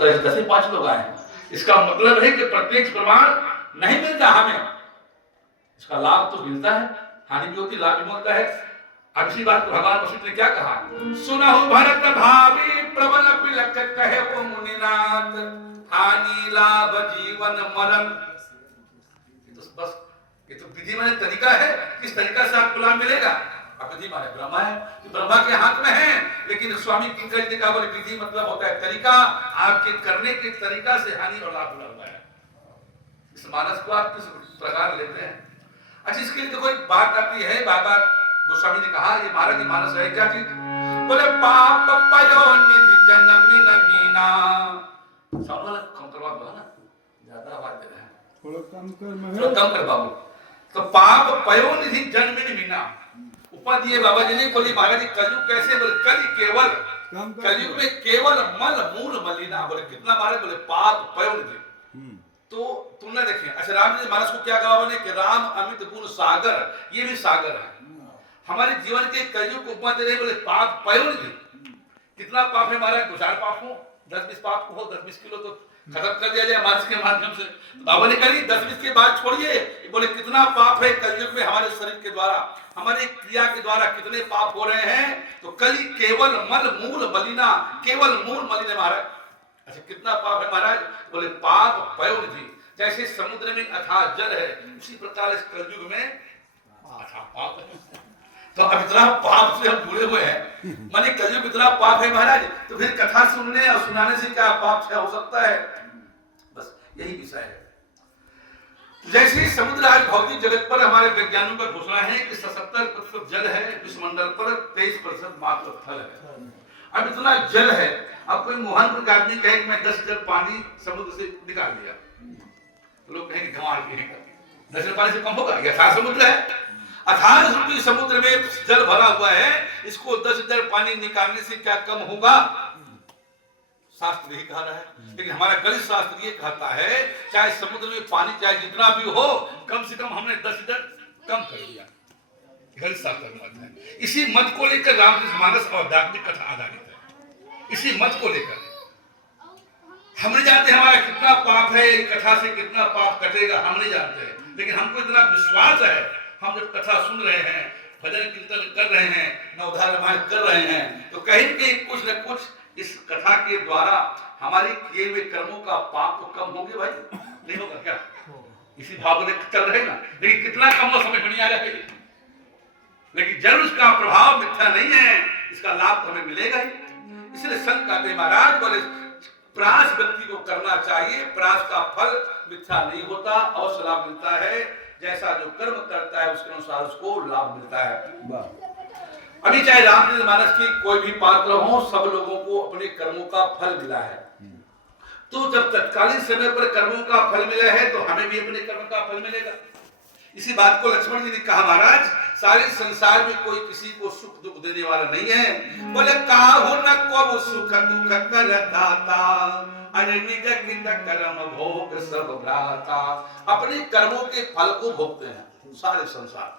10 ही 5 लोग आए हैं। इसका मतलब है कि प्रत्यक्ष प्रमाण नहीं मिलता हमें, इसका लाभ तो मिलता है, हानि भी होती, लाभ भी मिलता है। अब इसी बात को भगवान वशिष्ठ ने क्या कहा, सुनहु भरत भावी प्रबल बिलख कहे वो मुनिनाथ, हानि लाभ जीवन मरण। तो बस ये तो विधि माने तरीका है, किस तरीका से आपको लाभ मिलेगा। अब विधि माने ब्रह्मा है, तो ब्रह्मा के हाथ में है, लेकिन स्वामी किंकर जी ने कहा बोले विधि मतलब होता है तरीका, आपके करने के तरीका से हानि और लाभ जुड़ा हुआ है। इस मानस को आप किस प्रकार लेते हैं। अच्छा, इसके लिए तो कोई बात आती है, बाबा गोस्वामी ने कहा ये महाराज की मानस है क्या चीज, बोले पाप पयो निधि जन्मी नमीना। साउंड वाला कम करवा दो ना, ज्यादा आवाज दे रहे हैं, थोड़ा कम कर बाबू। तो पाप पयो निधि जन्मी नमीना ऊपर दिए बाबा जी ने, बोली महाराज जी कलयुग कैसे, बोले कलि केवल, कलयुग में केवल मल मूल मलिना। बोले कितना मारे, बोले पाप पयो निधि। तो तुमने देखें, अच्छा राम जी मानस को क्या कहा बोले कि राम अमित गुण सागर, ये भी सागर है। हमारे जीवन के कलयुग को उपमा दे रहे, बोले पाप पयो निधि। कितना पाप है हमारा, 2-4 पाप हो, 10-20 पाप हो, 10-20 किलो तो खत्म कर दिया जाए मानस के माध्यम से। तो बाबा ने कही 10-20 के बाद छोड़िए, बोले कितना पाप है कलयुग में हमारे शरीर के द्वारा, हमारे क्रिया के द्वारा कितने पाप हो रहे हैं। तो कली केवल मल मूल मलिना, केवल मूल मलिन महाराज। अच्छा कितना पाप है महाराज, बोले पाप पयो निधि। जैसे समुद्र में अथाह जल है, उसी प्रकार इस कलयुग में अथाह पाप है। तो अब इतना पाप से हम जुड़े हुए हैं, माने कलयुग इतना पाप है महाराज, तो फिर कथा सुनने और सुनाने से क्या पाप से हो सकता है। बस यही विषय है। जैसे समुद्र आज भौतिक जगत पर हमारे वैज्ञानिकों का घोषणा है कि 77% जल है, विश्वमंडल पर 23% मात्र थल है। अब इतना जल है, अब कोई मोहनपुर का आदमी कहे कि मैं 10 लीटर पानी समुद्र से निकाल दिया, तो लोग कहेंगे गंवार की 10 लीटर पानी से कम होगा, यह अथाह समुद्र है। अथाह रूपी समुद्र में जल भरा हुआ है, इसको 10 लीटर पानी निकालने से क्या कम होगा, शास्त्र यही कह रहा है। लेकिन हमारा गणित शास्त्र ये कहता है चाहे समुद्र में पानी चाहे जितना भी हो, कम से कम हमने 10 लीटर कम कर दिया, गणित शास्त्र मत है। इसी मत को लेकर रामकृष्ण मानस और आध्यात्मिक कथा आधारित है। इसी मत को लेकर हम नहीं जानते हमारा कितना पाप है, कथा से कितना पाप कटेगा हम नहीं जानते, लेकिन हमको इतना विश्वास है, हम जब कथा सुन रहे हैं, भजन कीर्तन कर रहे हैं, नवधार रामायण कर रहे हैं, तो कहीं कहीं कुछ न कुछ इस कथा के द्वारा हमारे किए हुए कर्मों का पाप तो कम होंगे भाई, नहीं होगा क्या। इसी भाव में चल रहे ना, लेकिन कितना कम हो समझ नहीं आ रहा है, लेकिन जरूर इसका प्रभाव मिथ्या नहीं है, इसका लाभ तो हमें मिलेगा ही। इसलिए संत कहते महाराज बोले प्रयास व्यक्ति को करना चाहिए, प्रयास का फल मिथ्या नहीं होता, अवश्य लाभ मिलता है। जैसा जो कर्म करता है उसके अनुसार उसको लाभ मिलता है। अभी चाहे रामचरित मानस की कोई भी पात्र हो, सब लोगों को अपने कर्मों का फल मिला है। तो जब तत्कालीन समय पर कर्मों का फल मिला है तो हमें भी अपने कर्म का फल मिलेगा। इसी बात को लक्ष्मण जी ने कहा महाराज सारे संसार में कोई किसी को सुख दुख देने वाला नहीं है, बोले काहू न को सुख दुख करदाता, अरे निज कित कर्म भोग सब भ्राता। अपने कर्मों के फल को भोगते हैं सारे संसार।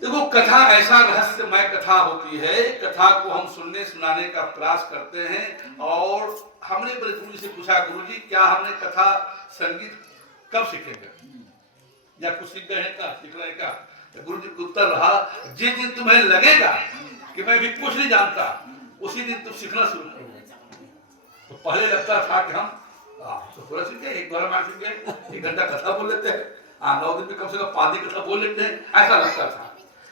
देखो कथा ऐसा रहस्यमय कथा होती है, कथा को हम सुनने सुनाने का प्रयास करते हैं। और हमने गुरु जी से पूछा, गुरु जी क्या हमने कथा संगीत कब सीखेंगे, या कुछ सीख गए हैं क्या, सीख रहे हैं क्या। तो गुरु जी का उत्तर रहा जिस दिन तुम्हें लगेगा कि मैं भी कुछ नहीं जानता, उसी दिन तुम सीखना शुरू करोगे। तो पहले लगता था कि हम तो पूरा सीख गए, एक बार सीख गए, 1 घंटा कथा बोल लेते हैं, 9 दिन में कम से कम 5 दिन कथा बोल लेते हैं, ऐसा लगता था।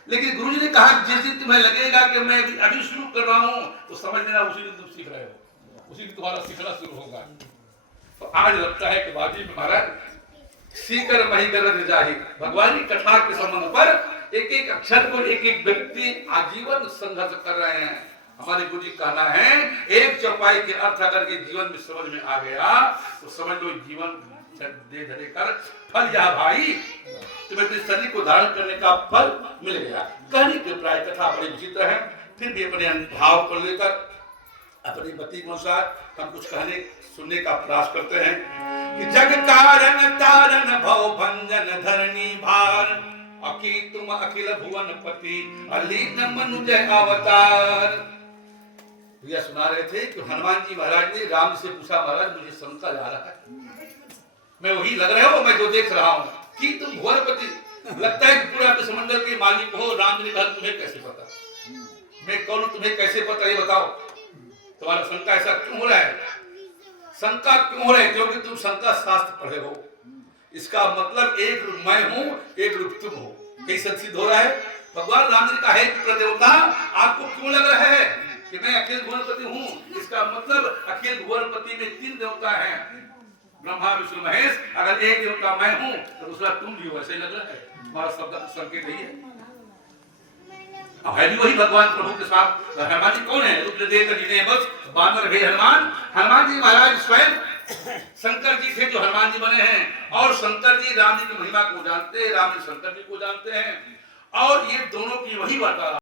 लेकिन गुरु जी ने कहा जिस दिन तुम्हें लगेगा कि मैं अभी शुरू कर रहा हूं, तो समझ लेना उसी दिन तुम सीख रहे हो, उसी दिन तुम्हारा सीखना शुरू होगा। तो आज लगता है कि वाजी महाराज सीकर मही गरज जाहि, भगवान की कथा के संबंध पर एक एक अक्षर को एक एक व्यक्ति आजीवन संघर्ष कर रहे हैं। हमारे गुरु जी कहना है एक चौपाई के अर्थ अगर ये जीवन में समझ में आ गया तो समझ लो जीवन दे धरे कर फल या भाई तुम्हें तो शरीर को धारण करने का फल मिल गया। कहने के प्राय कथा बड़ी विचित्र है, फिर भी अपने भाव को लेकर अपनी मति के अनुसार हम कुछ कहने सुनने का प्रयास करते हैं कि जग कारण तारण भव भंजन धरणी भार, अकी तुम अखिल भुवन पति अलीन मनुज अवतार। भैया सुना रहे थे कि हनुमान जी महाराज ने राम से पूछा, महाराज मुझे शंका जा रहा है, मैं वही लग रहे हो मैं जो देख रहा हूँ कि तुम भुवनपति, लगता है कि पूरा विश्वमंडल के मालिक हो। राम जी ने कहा तुम्हें कैसे पता, मैं कौन हूं तुम्हें कैसे पता, ये बताओ तुम्हारा शंका ऐसा क्यों हो रहा है, शंका क्यों हो रहा है? क्योंकि तुम शंका शास्त्र पढ़े हो। इसका मतलब एक रूप मैं हूं, एक रूप तुम हो। कैसे सिद्ध हो रहा है? भगवान राम जी का है कि प्रदेवता आपको क्यों लग रहा है कि मैं अखिल भुवनपति हूं? इसका मतलब अखिल भुवनपति में 3 देवता हैं, ब्रह्मा विष्णु महेश। अगर एक देवता मैं हूं तो दूसरा तुम भी हो, ऐसे लग रहा है? तुम्हारा शब्द संकेत नहीं है? है भी वही भगवान प्रभु के साथ। हनुमान जी कौन है? रुद्र देव जी बस बानर भे हनुमान। हनुमान जी महाराज स्वयं शंकर जी थे जो हनुमान जी बने हैं, और शंकर जी राम जी की महिमा को जानते हैं, राम जी शंकर जी को जानते हैं, और ये दोनों की वही वार्तालाप